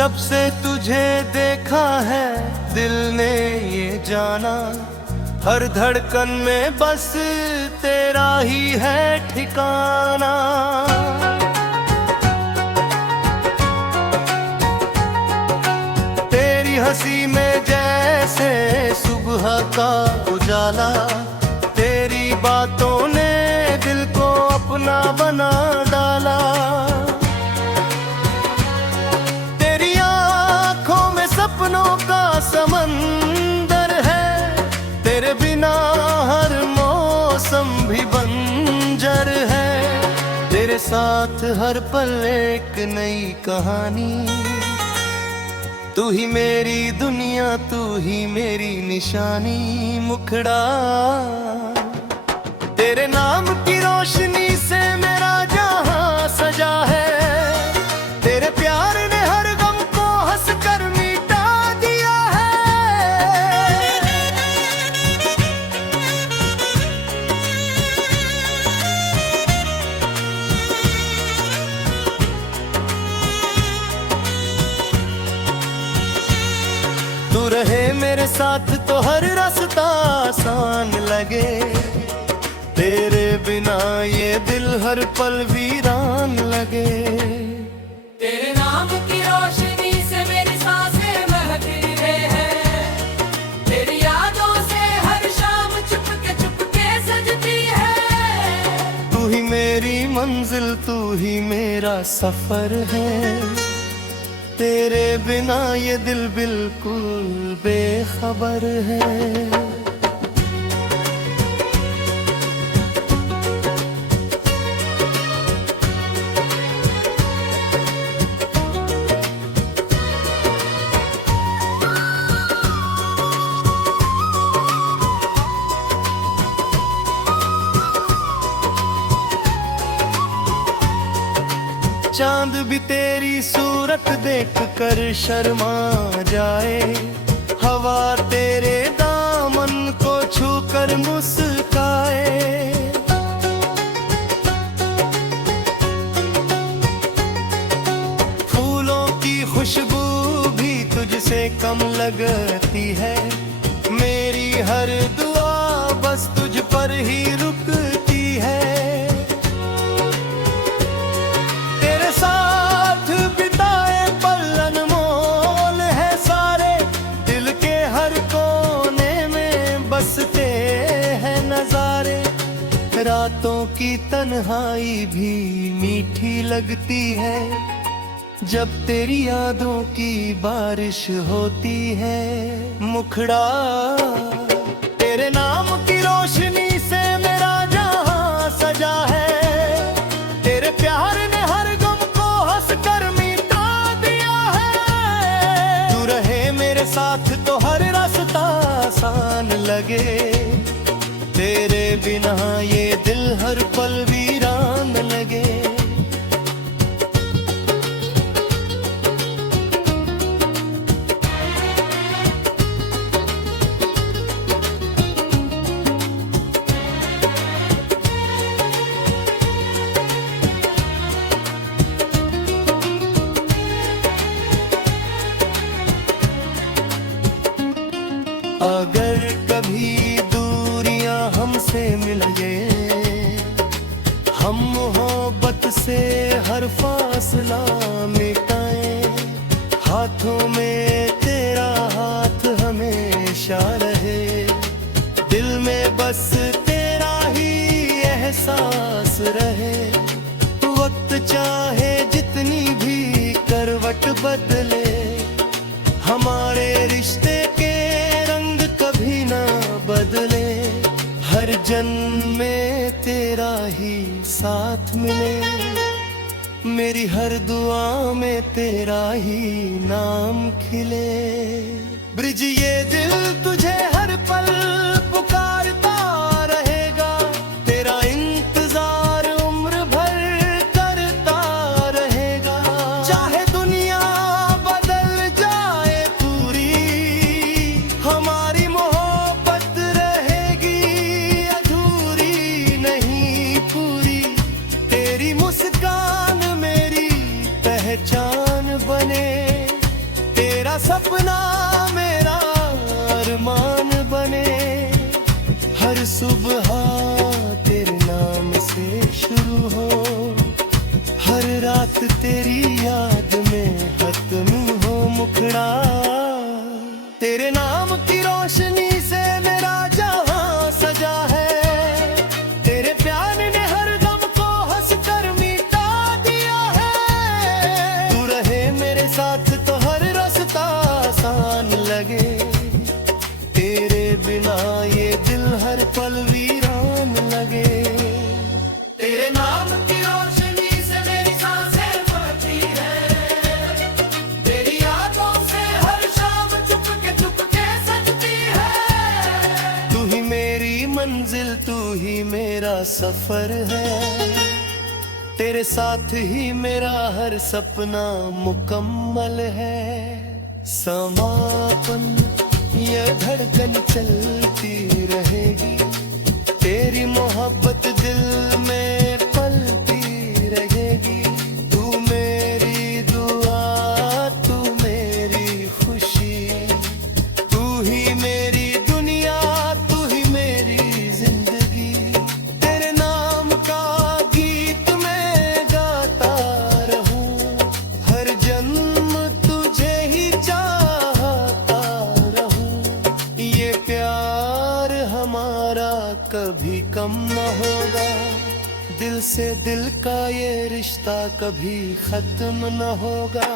जब से तुझे देखा है दिल ने ये जाना, हर धड़कन में बस तेरा ही है ठिकाना। तेरी हंसी में जैसे सुबह का उजाला, तेरी बातों ने दिल को अपना बना डाला। तेरी आंखों में सपनों का समंदर है, तेरे बिना हर मौसम भी बंजर है। तेरे साथ हर पल एक नई कहानी, तू ही मेरी दुनिया, तू ही मेरी निशानी। मुखड़ा तेरे नाम की रोशनी से मेरा जहां सजा है, तेरे प्यार ने हर गम को हंस कर मिटा दिया है। तू रहे मेरे साथ तो हर रास्ता आसान लगे, तेरे बिना ये दिल हर पल वीरान लगे। तेरे नाम की रोशनी से मेरी सांसें महकती है, तेरी यादों से हर शाम चुपके सजती है। तू ही मेरी मंजिल, तू ही मेरा सफर है, तेरे बिना ये दिल बिल्कुल बेखबर है। चांद भी तेरी सूरत देख कर शर्मा जाए, हवा तेरे दामन को छू कर मुस्काए। फूलों की खुशबू भी तुझसे कम लगती है, मेरी हर दुआ बस तुझ पर ही रुकती है। बसते हैं नजारे, रातों की तन्हाई भी मीठी लगती है, जब तेरी यादों की बारिश होती है। मुखड़ा तेरे नाम की रोशनी से मेरा जहां सजा है, तेरे प्यार ने हर गम को हंस कर मिटा दिया है। तू रहे मेरे साथ तो हर रास्ता आसान लगे, तेरे बिना ये दिल हर पल वीरान लगे। अगर कभी दूरियां हमसे मिल गए, हम मोहब्बत से हर फासला मिटाएं। हाथों में तेरा हाथ हमेशा रहे, दिल में बस तेरा ही एहसास रहे। वक्त चाहे जितनी भी करवट बदले, हमारे रिश्ते के रंग कभी ना बदले। हर जन्म में तेरा ही साथ मिले, मेरी हर दुआ में तेरा ही नाम खिले। ब्रिज ये दिल तुझे हर पल पुकारता रहेगा, तेरा इंतजार उम्र भर करता रहेगा। चाहे दुनिया बदल जाए पूरी, हमारी मोहब्बत रहेगी अधूरी नहीं पूरी। तेरी मुस्कान मेरी पहचान बने, सपना मेरा अरमान बने, हर सुबह तेरे नाम से शुरू हो, हर रात तेरी याद में खत्म हो मुखड़ा। तेरे नाम की रोशनी से मेरा जहां सजा है, तेरे प्यार ने हर गम को हंस कर मिटा दिया है। तू रहे मेरे साथ तो हर रास्ता आसान लगे, तेरे बिना ये दिल हर पल वीरान लगे। तेरे नाम की रोशनी से मेरी सांसें बहती है, तेरी यादों से हर शाम चुपके सजती है। तू ही मेरी मंजिल, तू ही मेरा सफर है, तेरे साथ ही मेरा हर सपना मुकम्मल है। समापन ये धड़कन चलती रहेगी, तेरी मोहब्बत दिल में पलती रहेगी। तू मेरी दुआ, तू मेरी खुशी, तू ही मेरी दुनिया, तू ही मेरी जिंदगी। तेरे नाम का गीत मैं गाता रहूं, हर जन्म तुझे ही चाहता रहूं। ये प्यार हमारा कभी कम न होगा, दिल से दिल का ये रिश्ता कभी खत्म न होगा।